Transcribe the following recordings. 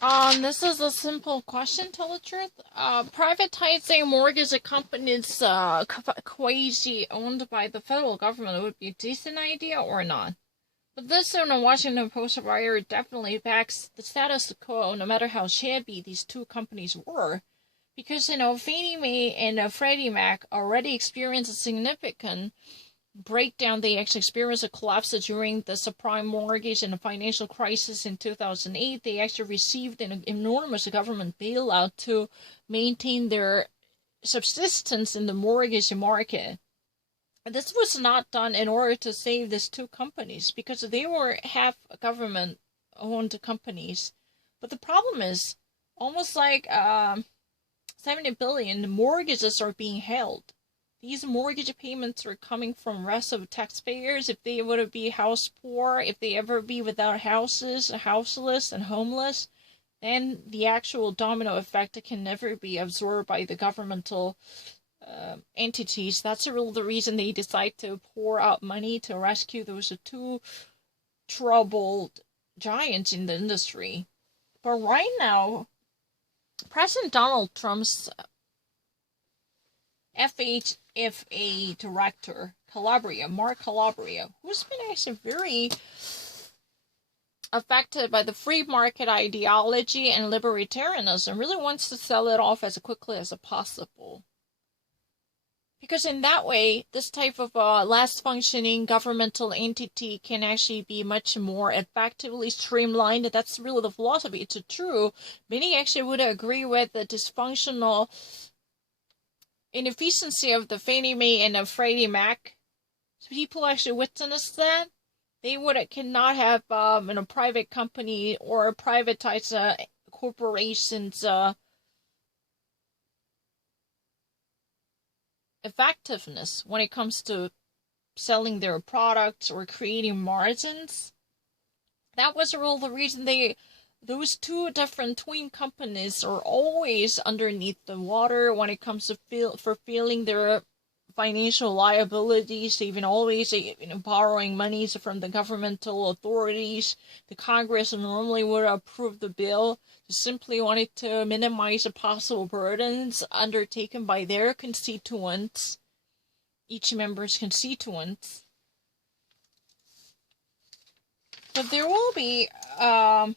This is a simple question, tell the truth. Privatizing mortgage companies, quasi owned by the federal government would be a decent idea or not? But this in the Washington Post writer definitely backs the status quo, no matter how shabby these two companies were. Because, Fannie Mae and Freddie Mac already experienced a significant breakdown. They actually experienced a collapse during the subprime mortgage and the financial crisis in 2008. They actually received an enormous government bailout to maintain their subsistence in the mortgage market. This was not done in order to save these two companies because they were half government owned companies. But the problem is almost like 70 billion mortgages are being held. These mortgage payments are coming from rest of taxpayers. If they would be house poor, if they ever be without houses, houseless, and homeless, then the actual domino effect can never be absorbed by the governmental entities. That's really the reason they decide to pour out money to rescue those two troubled giants in the industry. But right now, President Donald Trump's FHFA director, Mark Calabria, who's been actually very affected by the free market ideology and libertarianism, really wants to sell it off as quickly as possible. Because in that way, this type of less functioning governmental entity can actually be much more effectively streamlined. That's really the philosophy. It's true. Many actually would agree with the dysfunctional inefficiency of the Fannie Mae and the Freddie Mac. So people actually witness that. They cannot have a private company or privatized corporations effectiveness when it comes to selling their products or creating margins. That was really the reason those two different twin companies are always underneath the water when it comes to fulfilling their financial liabilities. They've been always borrowing monies from the governmental authorities. The Congress normally would approve the bill. They simply wanted to minimize the possible burdens undertaken by their constituents, each member's constituents. But there will be the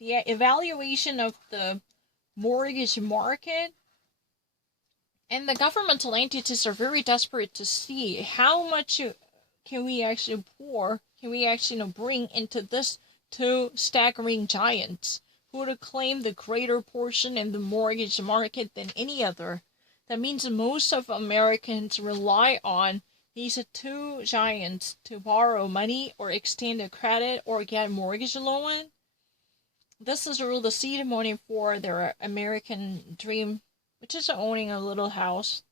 evaluation of the mortgage market, and the governmental entities are very desperate to see how much can we actually bring into this two staggering giants who would claim the greater portion in the mortgage market than any other. That means most of Americans rely on these two giants to borrow money or extend a credit or get a mortgage loan. This is really the seed money for their American dream, which is owning a little house.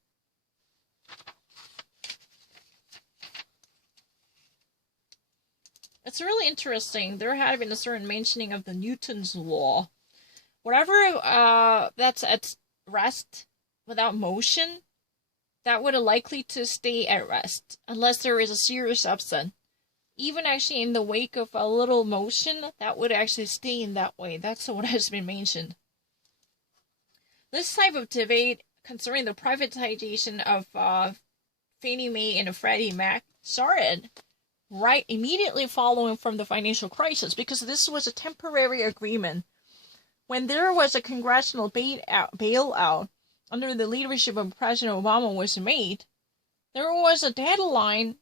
It's really interesting. There had been a certain mentioning of the Newton's law. Whatever that's at rest without motion, that would likely to stay at rest unless there is a serious upset. Even actually in the wake of a little motion, that would actually stay in that way. That's what has been mentioned. This type of debate concerning the privatization of Fannie Mae and Freddie Mac started right immediately following from the financial crisis, because this was a temporary agreement. When there was a congressional bailout under the leadership of President Obama was made, there was a deadline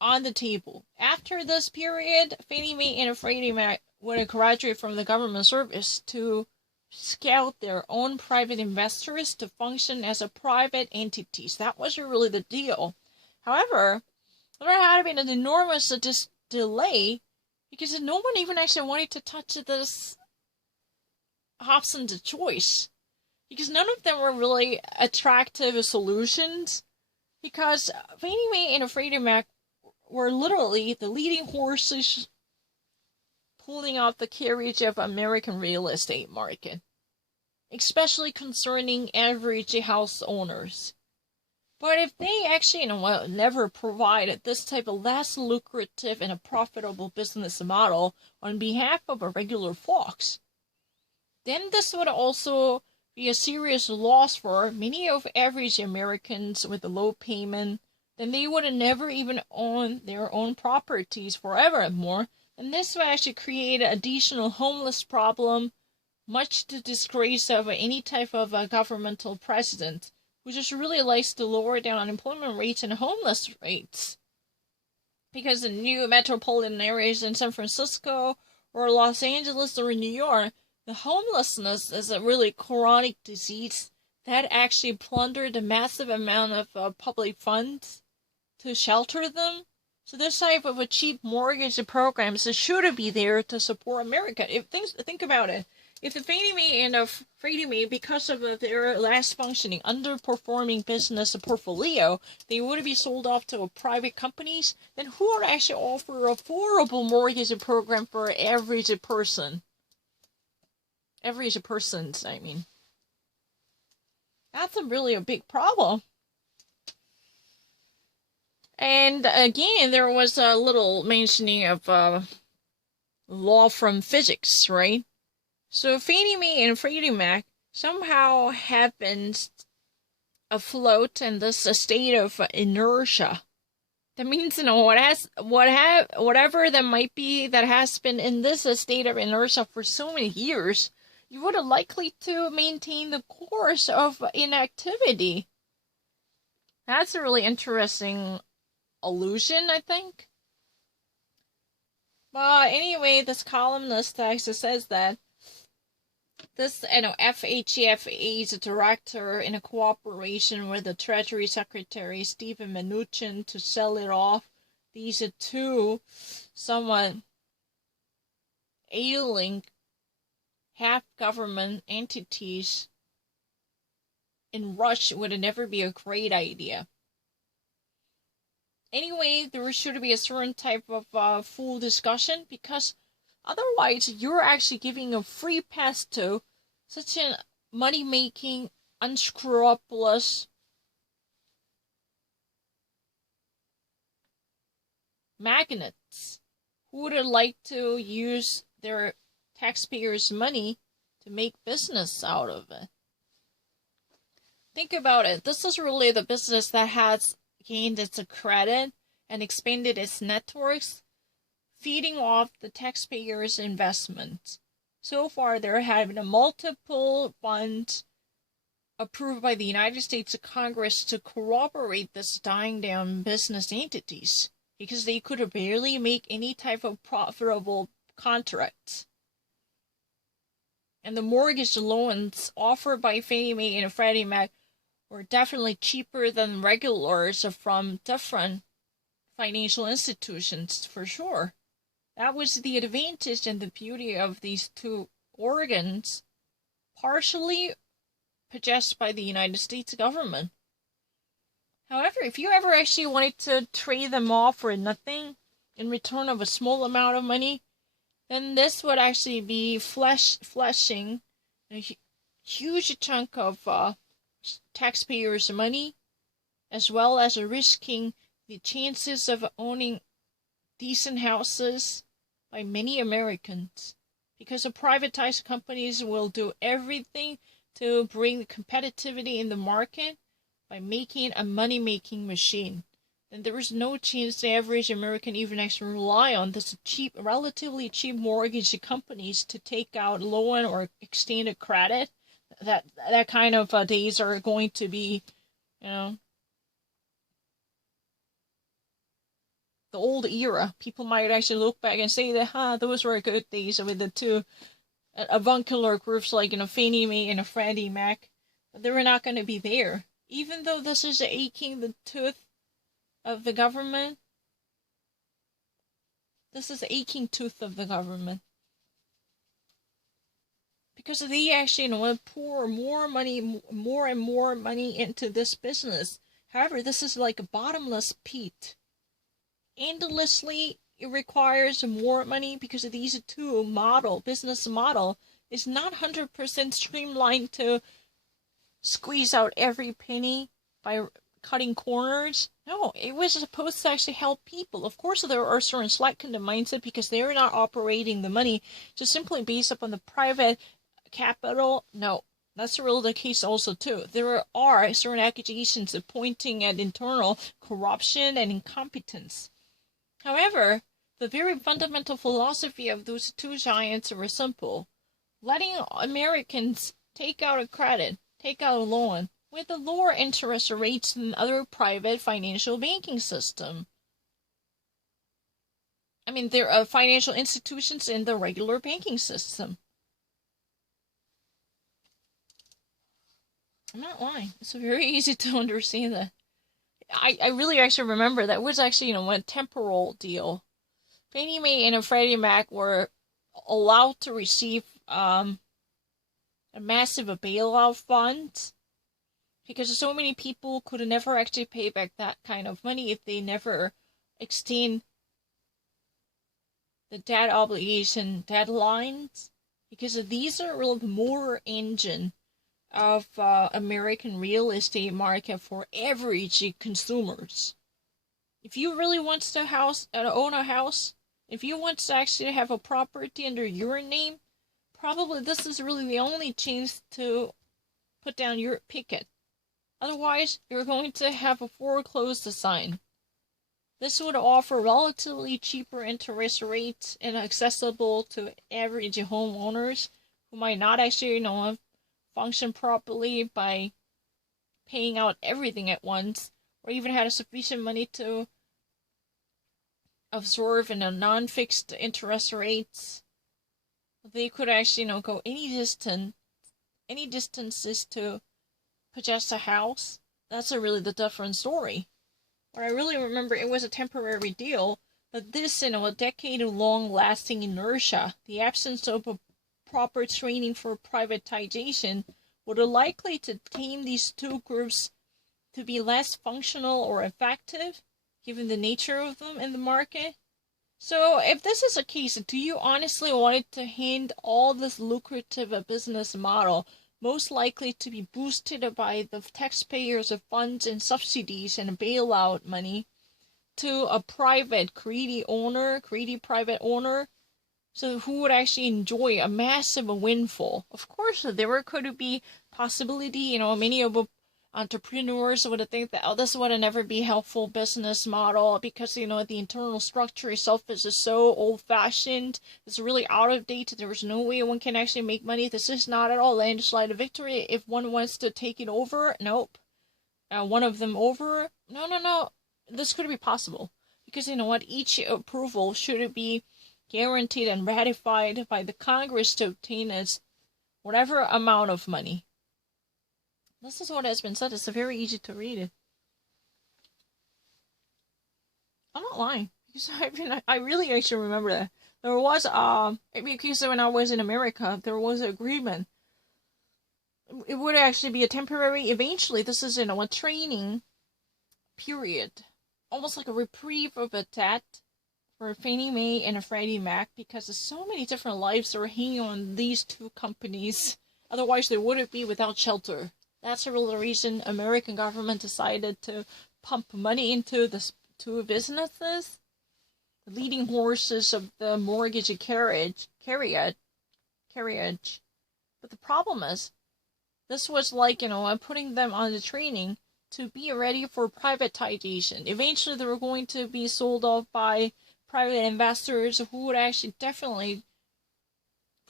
on the table. After this period, Fannie Mae and Freddie Mac would graduate from the government service to scout their own private investors to function as a private entities. That was really the deal. However, there had been an enormous delay because no one even actually wanted to touch this option choice, because none of them were really attractive solutions, because Fannie Mae and Freddie Mac were literally the leading horses pulling out the carriage of American real estate market, especially concerning average house owners. But if they actually, never provided this type of less lucrative and a profitable business model on behalf of a regular folks, then this would also be a serious loss for many of average Americans with a low payment. Then they would never even own their own properties forevermore. And this would actually create an additional homeless problem, much to the disgrace of any type of governmental president, who just really likes to lower down unemployment rates and homeless rates. Because the new metropolitan areas in San Francisco or Los Angeles or New York, the homelessness is a really chronic disease that actually plundered a massive amount of public funds to shelter them. So this type of a cheap mortgage programs should be there to support America. Think about it. If the Fannie Mae and Freddie Mae, because of their last functioning, underperforming business portfolio, they would be sold off to private companies, then who would actually offer affordable mortgage program for average person? Average persons, I mean. That's really a big problem. And again, there was a little mentioning of law from physics, right? So Fannie Mae and Freddie Mac somehow have been afloat in this state of inertia. That means, whatever that might be that has been in this state of inertia for so many years, you would have likely to maintain the course of inactivity. That's a really interesting illusion, I think. But anyway, this columnist actually says that this, FHFA's director, in a cooperation with the Treasury Secretary Stephen Mnuchin, to sell it off, these two somewhat ailing half-government entities in rush would never be a great idea. Anyway, there should be a certain type of full discussion, because otherwise you're actually giving a free pass to such a money-making, unscrupulous magnates who would like to use their taxpayers' money to make business out of it. Think about it. This is really the business that has gained its credit and expanded its networks, feeding off the taxpayers' investment. So far, there have been multiple funds approved by the United States Congress to corroborate this dying down business entities, because they could barely make any type of profitable contracts. And the mortgage loans offered by Fannie Mae and Freddie Mac were definitely cheaper than regulars from different financial institutions, for sure. That was the advantage and the beauty of these two organs, partially possessed by the United States government. However, if you ever actually wanted to trade them off for nothing in return of a small amount of money, then this would actually be fleshing a huge chunk of taxpayers' money, as well as risking the chances of owning decent houses by many Americans, because the privatized companies will do everything to bring competitivity in the market by making a money-making machine. And there is no chance the average American even actually rely on this relatively cheap mortgage companies to take out loan or extended credit. That kind of days are going to be, the old era. People might actually look back and say that, those were good days with the two avuncular groups like, Fannie Mae and Freddie Mac. But they were not going to be there. Even though this is aching the tooth of the government, this is the aching tooth of the government. Because they actually want to pour more and more money into this business. However, this is like a bottomless pit. Endlessly, it requires more money because these two business model is not 100% streamlined to squeeze out every penny by cutting corners. No, it was supposed to actually help people. Of course, there are certain slack in the mindset because they're not operating the money just simply based upon the private capital? No. That's really the case also, too. There are certain accusations pointing at internal corruption and incompetence. However, the very fundamental philosophy of those two giants were simple. Letting Americans take out a credit, take out a loan, with the lower interest rates than other private financial banking system. I mean, there are financial institutions in the regular banking system. I'm not lying. It's very easy to understand that. I really actually remember that was actually, a temporal deal. Fannie Mae and Freddie Mac were allowed to receive a massive bailout fund because so many people could never actually pay back that kind of money if they never extend the debt obligation deadlines, because these are really the motor engine of American real estate market for average consumers. If you really want to own a house, if you want to actually have a property under your name, probably this is really the only chance to put down your picket. Otherwise, you're going to have a foreclosed sign. This would offer relatively cheaper interest rates and accessible to average homeowners who might not actually, function properly by paying out everything at once, or even had sufficient money to absorb in a non-fixed interest rates. They could actually, go any distances to possess a house. That's really the different story. But I really remember it was a temporary deal, but this, a decade-long lasting inertia, the absence of a proper training for privatization, would likely to tame these two groups to be less functional or effective, given the nature of them in the market. So if this is the case, do you honestly want to hand all this lucrative business model, most likely to be boosted by the taxpayers' funds and subsidies and bailout money, to a greedy private owner, so who would actually enjoy a massive windfall? Of course, there could be possibility, many of the entrepreneurs would think that, this would never be a helpful business model because, the internal structure itself is just so old-fashioned. It's really out of date. There's no way one can actually make money. This is not at all landslide victory. If one wants to take it over, nope. One of them over, no. This could be possible. Because, each approval should be guaranteed and ratified by the Congress to obtain whatever amount of money. This is what has been said. It's very easy to read it. I'm not lying. Because I really actually remember that. There was, because when I was in America, there was an agreement. It would actually be a temporary, eventually, this is, a training period. Almost like a reprieve of a debt for Fannie Mae and Freddie Mac, because there's so many different lives that are hanging on these two companies. Otherwise, they wouldn't be without shelter. That's really the reason American government decided to pump money into the two businesses, the leading horses of the mortgage carriage. But the problem is, this was like, putting them on the training to be ready for privatization. Eventually, they were going to be sold off by private investors who would actually definitely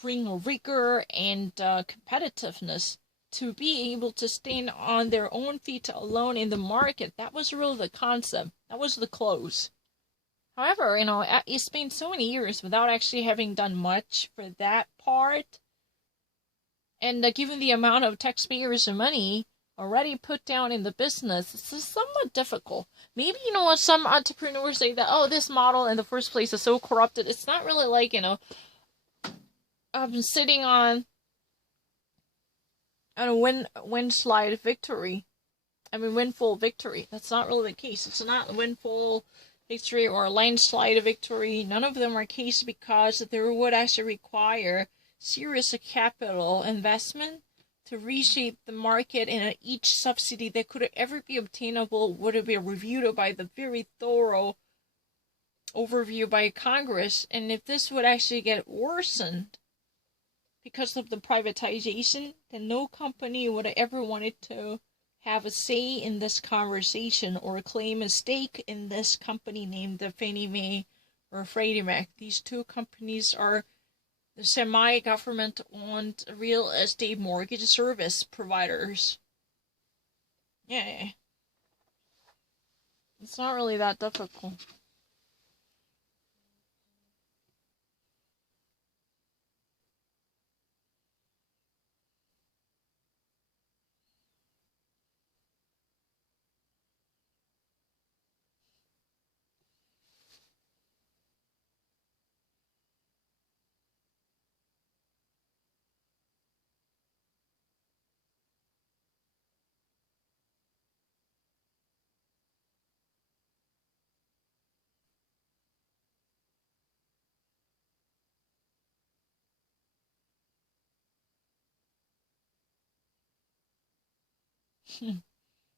bring rigor and competitiveness to be able to stand on their own feet alone in the market. That was really the concept. That was the close. However, it's been so many years without actually having done much for that part. And given the amount of taxpayers' money already put down in the business, it's somewhat difficult. Maybe, some entrepreneurs say that, this model in the first place is so corrupted. It's not really like, sitting on a windfall victory. That's not really the case. It's not a windfall victory or a landslide victory. None of them are case because there would actually require serious capital investment to reshape the market, and each subsidy that could ever be obtainable would be reviewed by the very thorough overview by Congress. And if this would actually get worsened, because of the privatization, then no company would have ever wanted to have a say in this conversation or claim a stake in this company named the Fannie Mae or Freddie Mac. These two companies are semi-government owned real estate mortgage service providers. Yeah, it's not really that difficult.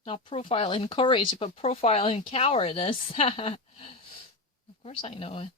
Not profile in courage, but profile in cowardice. Of course I know it.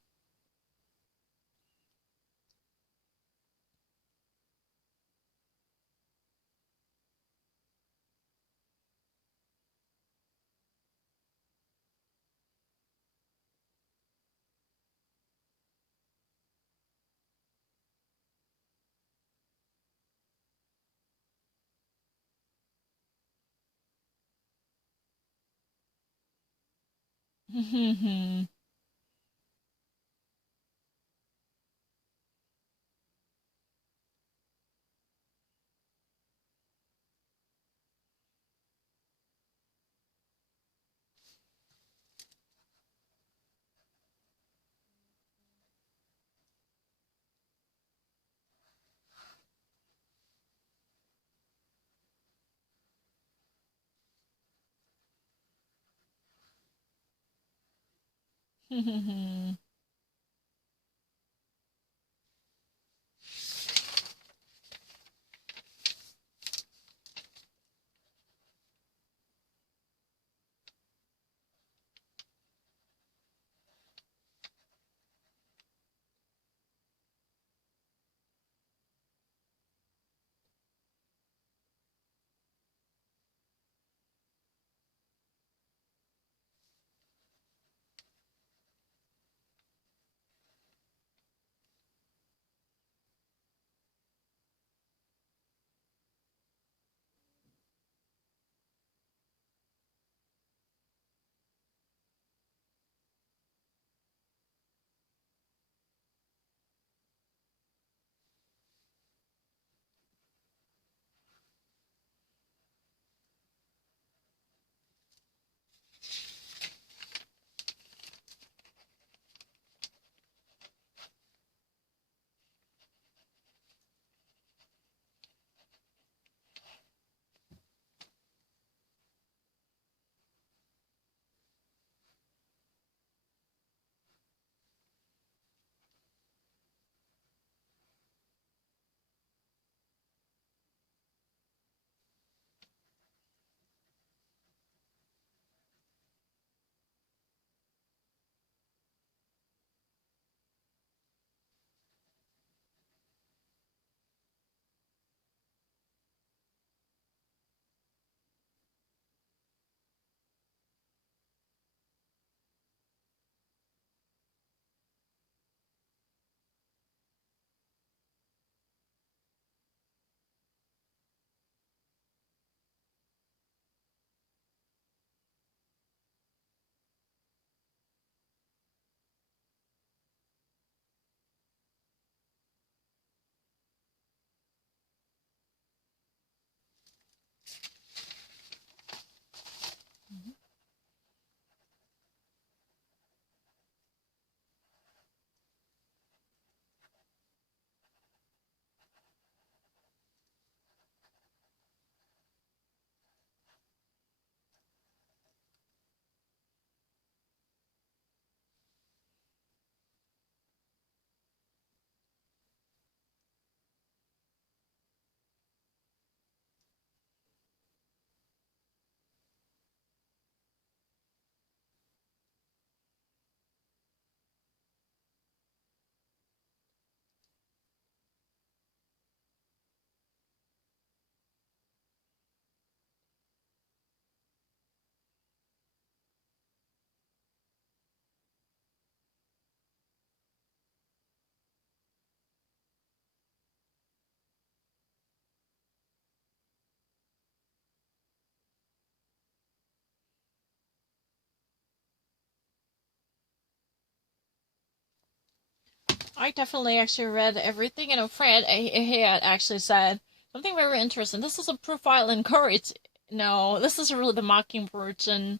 I definitely actually read everything, and a friend he had actually said something very interesting. This is a profile in courage. No, this is really the Mockingbird and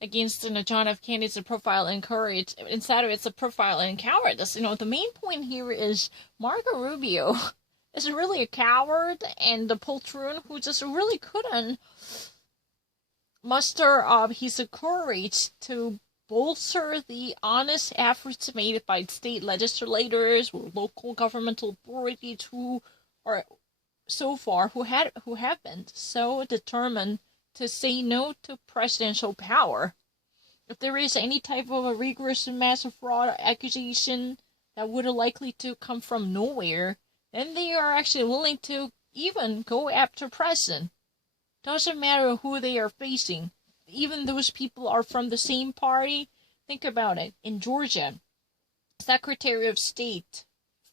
against John F. Kennedy's a profile in courage. Instead of it's a profile in cowardice. The main point here is Marco Rubio is really a coward and the poltroon who just really couldn't muster up his courage to bolster the honest efforts made by state legislators or local governmental authorities who are who have been so determined to say no to presidential power. If there is any type of a rigorous massive fraud accusation that would likely to come from nowhere, then they are actually willing to even go after president. Doesn't matter who they are facing. Even those people are from the same party. Think about it. In Georgia, Secretary of State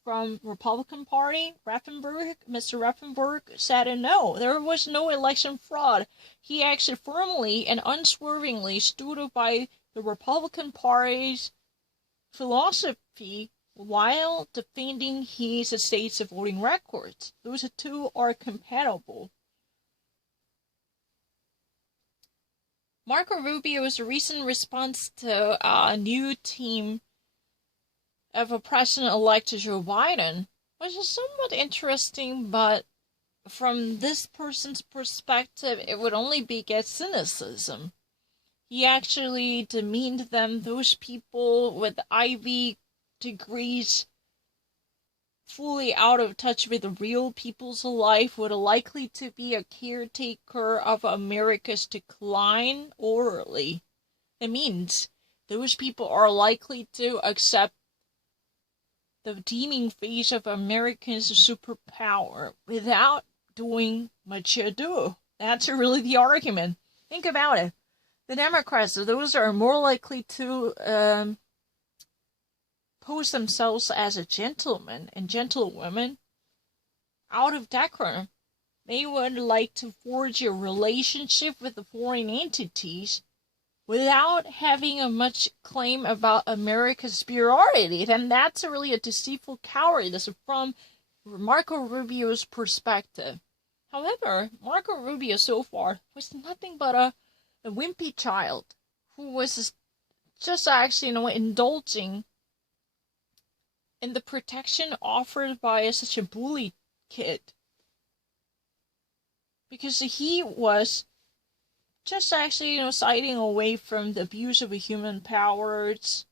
from Republican Party, Mr. Raffenberg said no. There was no election fraud. He actually firmly and unswervingly stood by the Republican Party's philosophy while defending his state's voting records. Those two are compatible. Marco Rubio's recent response to a new team of President-elect Joe Biden was somewhat interesting, but from this person's perspective, it would only beget cynicism. He actually demeaned them, those people with Ivy degrees fully out of touch with the real people's life, would likely to be a caretaker of America's decline orally. It means those people are likely to accept the deeming phase of America's superpower without doing much ado. That's really the argument. Think about it. The Democrats, those are more likely to pose themselves as a gentleman and gentlewoman out of decorum. They would like to forge a relationship with the foreign entities without having a much claim about America's superiority. Then that's really a deceitful cowardice from Marco Rubio's perspective. However, Marco Rubio so far was nothing but a wimpy child who was just actually, indulging in the protection offered by such a bully kid. Because he was just actually, siding away from the abuse of human powers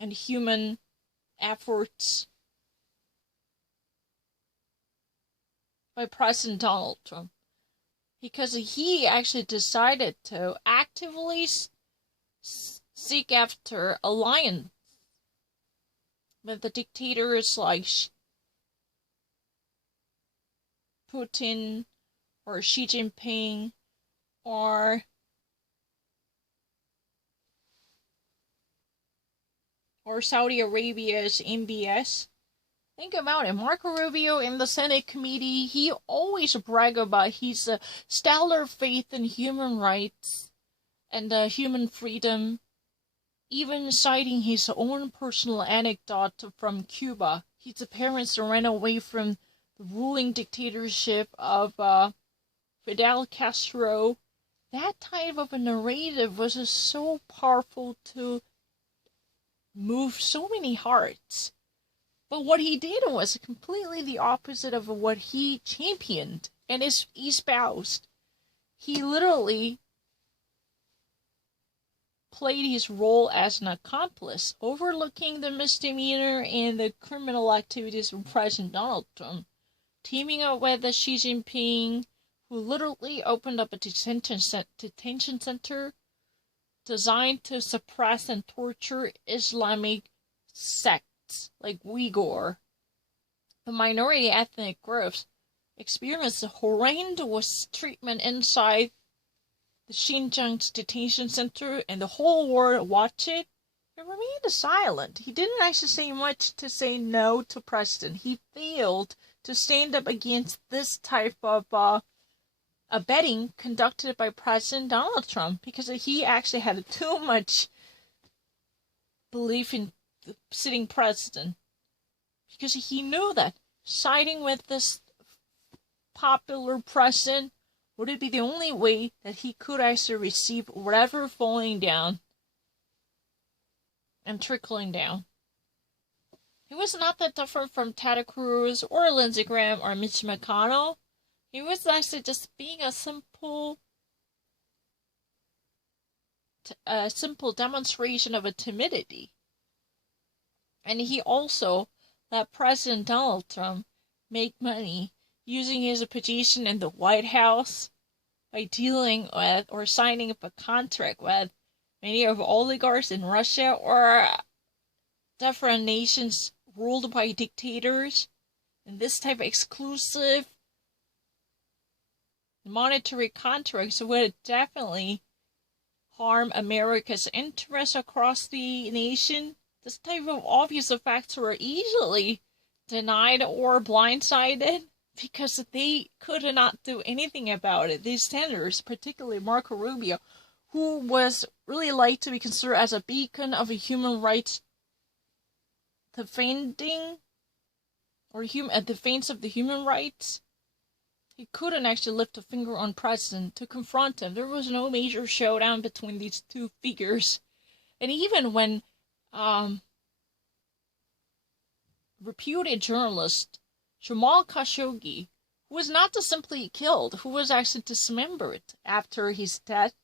and human efforts by President Donald Trump. Because he actually decided to actively seek after alliance with the dictators like Putin or Xi Jinping or Saudi Arabia's MBS. Think about it. Marco Rubio in the Senate committee, he always brag about his stellar faith in human rights and human freedom, even citing his own personal anecdote from Cuba. His parents ran away from the ruling dictatorship of Fidel Castro. That type of a narrative was so powerful to move so many hearts. But what he did was completely the opposite of what he championed and espoused. He literally played his role as an accomplice, overlooking the misdemeanor and the criminal activities of President Donald Trump, teaming up with Xi Jinping, who literally opened up a detention center designed to suppress and torture Islamic sects like Uyghur. The minority ethnic groups experienced horrendous treatment inside the Xinjiang detention center, and the whole world watched it and remained silent. He didn't actually say much to say no to President. He failed to stand up against this type of betting conducted by President Donald Trump, because he actually had too much belief in the sitting president. because he knew that siding with this popular president would be the only way that he could actually receive whatever falling down and trickling down. He was not that different from Ted Cruz or Lindsey Graham or Mitch McConnell. He was actually just being a simple demonstration of a timidity. And he also let President Donald Trump make money using his position in the White House by dealing with or signing up a contract with many of oligarchs in Russia or different nations ruled by dictators. And this type of exclusive monetary contracts would definitely harm America's interests across the nation. This type of obvious effects were easily denied or blindsided because they could not do anything about it. These senators, particularly Marco Rubio, who was really liked to be considered as a beacon of a human rights defending or defense of the human rights, he couldn't actually lift a finger on President to confront him. There was no major showdown between these two figures. And even when reputed journalist Jamal Khashoggi, who was not just simply killed, who was actually dismembered after his death,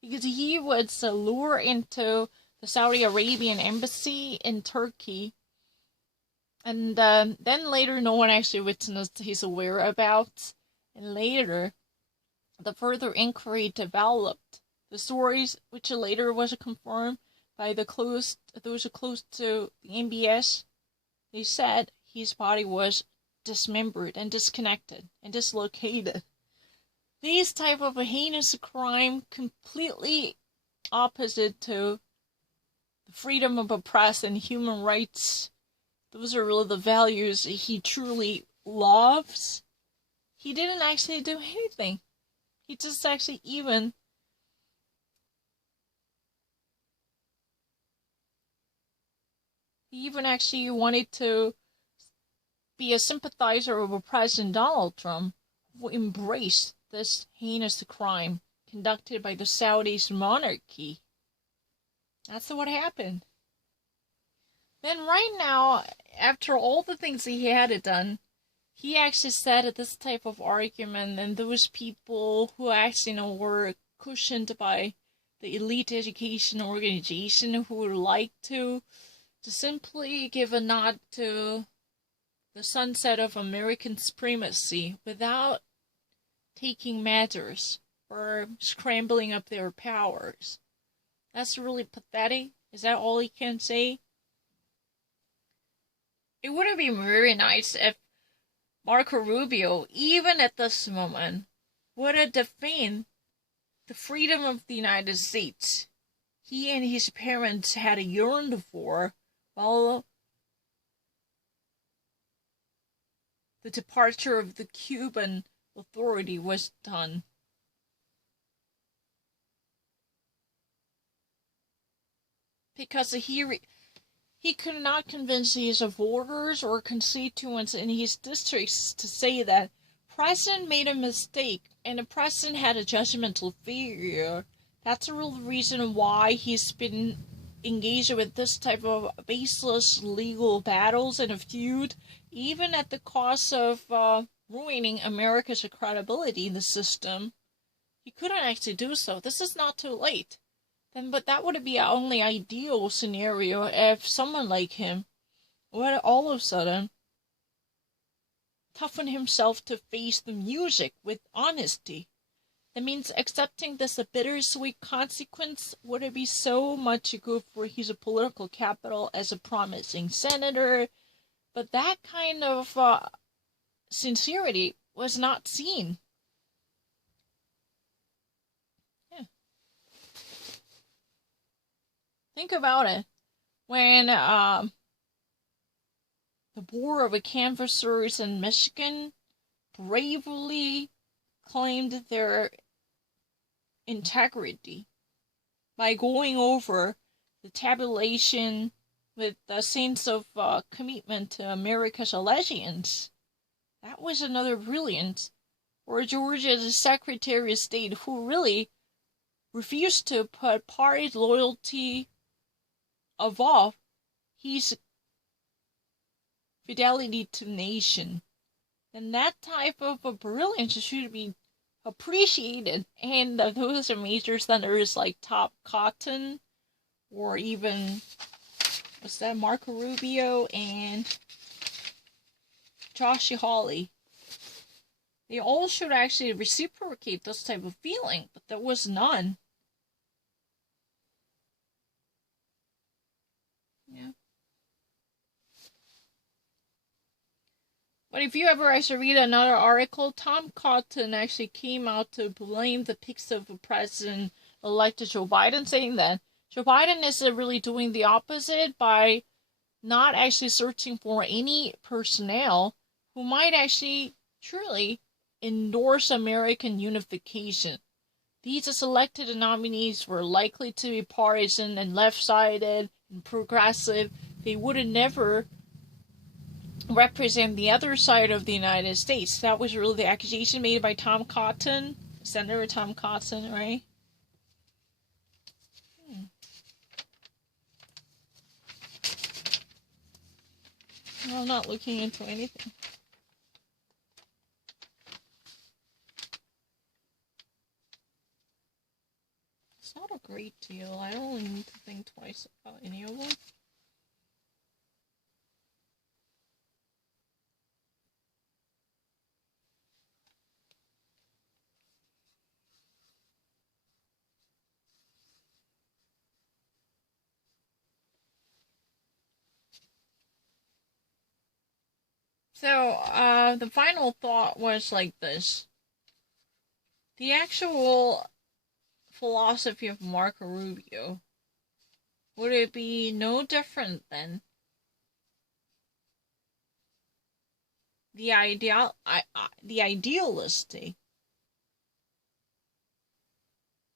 because he was lured into the Saudi Arabian embassy in Turkey. And then later no one actually witnessed his whereabouts. And later, the further inquiry developed the stories, which later was confirmed by those close to the MBS. They said his body was dismembered and disconnected and dislocated. These type of a heinous crime, completely opposite to the freedom of the press and human rights. Those are really the values he truly loves. He didn't actually do anything. He just actually even actually wanted to be a sympathizer of President Donald Trump, who embraced this heinous crime conducted by the Saudis monarchy. That's what happened. Then right now, after all the things he had done, he actually said this type of argument, and those people who actually were cushioned by the elite education organization who would like to simply give a nod to the sunset of American supremacy without taking measures or scrambling up their powers. That's really pathetic. Is that all he can say? It would have been very nice if Marco Rubio, even at this moment, would have defended the freedom of the United States he and his parents had yearned for while the departure of the Cuban authority was done. Because he could not convince his voters or constituents in his districts to say that President made a mistake and the President had a judgmental failure. That's the real reason why he's been engaged with this type of baseless legal battles and a feud, even at the cost of ruining America's credibility in the system. He couldn't actually do so. This is not too late. But that would be our only ideal scenario if someone like him would all of a sudden toughen himself to face the music with honesty. That means accepting this bittersweet consequence would be so much good for his political capital as a promising senator. But that kind of sincerity was not seen. Think about it. When the board of canvassers in Michigan bravely claimed their integrity by going over the tabulation with a sense of commitment to America's allegiance. That was another brilliant. Or Georgia's Secretary of State, who really refused to put party loyalty above his fidelity to nation. And that type of brilliance should be appreciated. And those are major senators like Tom Cotton, or even, what's that, Marco Rubio and Josh Hawley. They all should actually reciprocate this type of feeling, but there was none. Yeah. But if you ever actually read another article, Tom Cotton actually came out to blame the picks of President-elect Joe Biden, saying that Joe Biden is really doing the opposite by not actually searching for any personnel who might actually truly endorse American unification. These selected nominees were likely to be partisan and left-sided and progressive. They would have never represent the other side of the United States. That was really the accusation made by Tom Cotton, Senator Tom Cotton, right? Well, I'm not looking into anything. It's not a great deal. I don't really need to think twice about any of them. So, the final thought was like this. The actual philosophy of Marco Rubio, would it be no different than the idealistic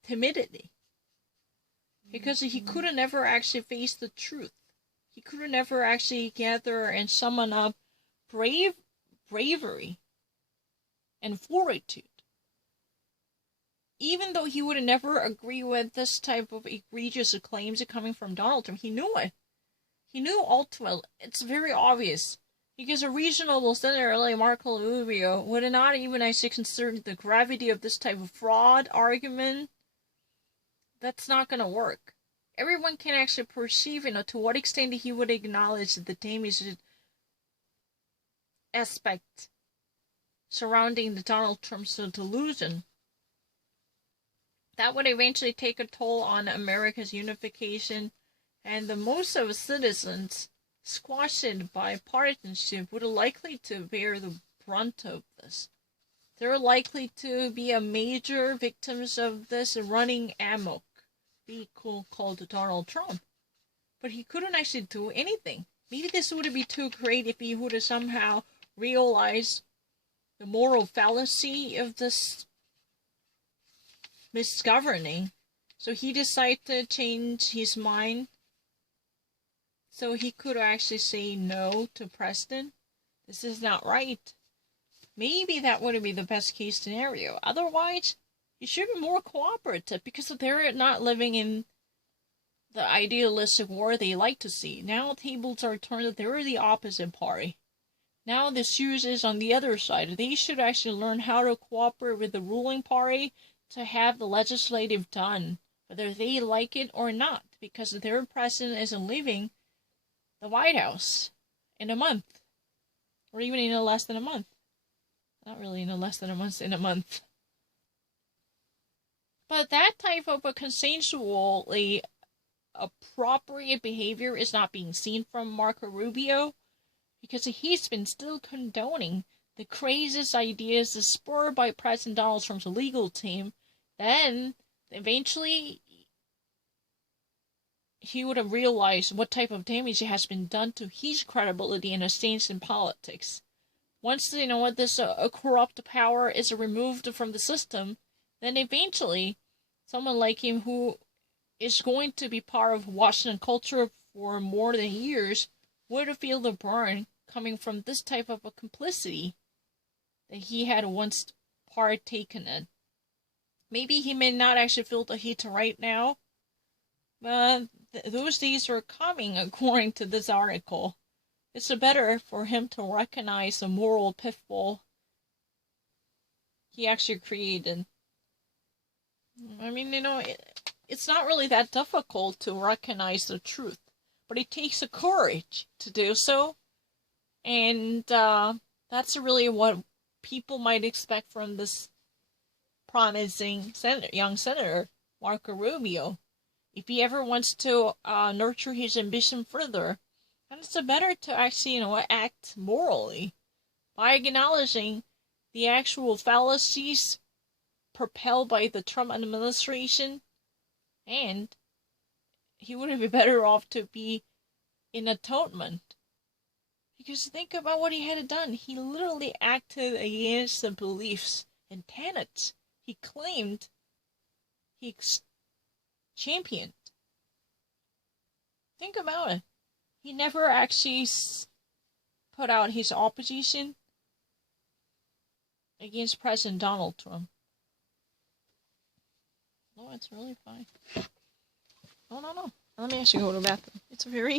timidity? Because he could have never actually faced the truth. He could have never actually gather and summon up bravery and fortitude. Even though he would never agree with this type of egregious claims coming from Donald Trump, he knew it. He knew ultimately. It's very obvious. Because a reasonable senator like Marco Rubio would not even actually consider the gravity of this type of fraud argument. That's not going to work. Everyone can actually perceive, to what extent he would acknowledge the damage aspect surrounding the Donald Trump's delusion. That would eventually take a toll on America's unification, and the most of citizens, squashed by partisanship, would likely to bear the brunt of this. They're likely to be a major victims of this running amok vehicle called Donald Trump. But he couldn't actually do anything. Maybe this would be too great if he would have somehow realized the moral fallacy of this misgoverning. So he decided to change his mind so he could actually say no to Preston. This is not right. Maybe that would be the best case scenario. Otherwise, he should be more cooperative because they're not living in the idealistic war they like to see. Now tables are turned. They're the opposite party. Now the shoes is on the other side. They should actually learn how to cooperate with the ruling party to have the legislative done, whether they like it or not, because their president isn't leaving the White House in a month, or even in less than a month. Not really in less than a month, in a month. But that type of a consensually appropriate behavior is not being seen from Marco Rubio, because he's been still condoning the craziest ideas spurred by President Donald Trump's legal team. Then, eventually, he would have realized what type of damage has been done to his credibility and his stance in politics. Once, this corrupt power is removed from the system, then eventually, someone like him who is going to be part of Washington culture for more than years would feel the burn coming from this type of a complicity that he had once partaken in. Maybe he may not actually feel the heat right now, but those days are coming, according to this article. It's better for him to recognize the moral pitfall he actually created. I mean, it's not really that difficult to recognize the truth, but it takes a courage to do so. And that's really what people might expect from this promising young senator, Marco Rubio. If he ever wants to nurture his ambition further, then it's better to actually, act morally by acknowledging the actual fallacies propelled by the Trump administration, and he would be better off to be in atonement. Because think about what he had done. He literally acted against the beliefs and tenets he claimed he championed. Think about it. He never actually put out his opposition against President Donald Trump. No, it's really fine. No. Let me actually go to the bathroom. It's very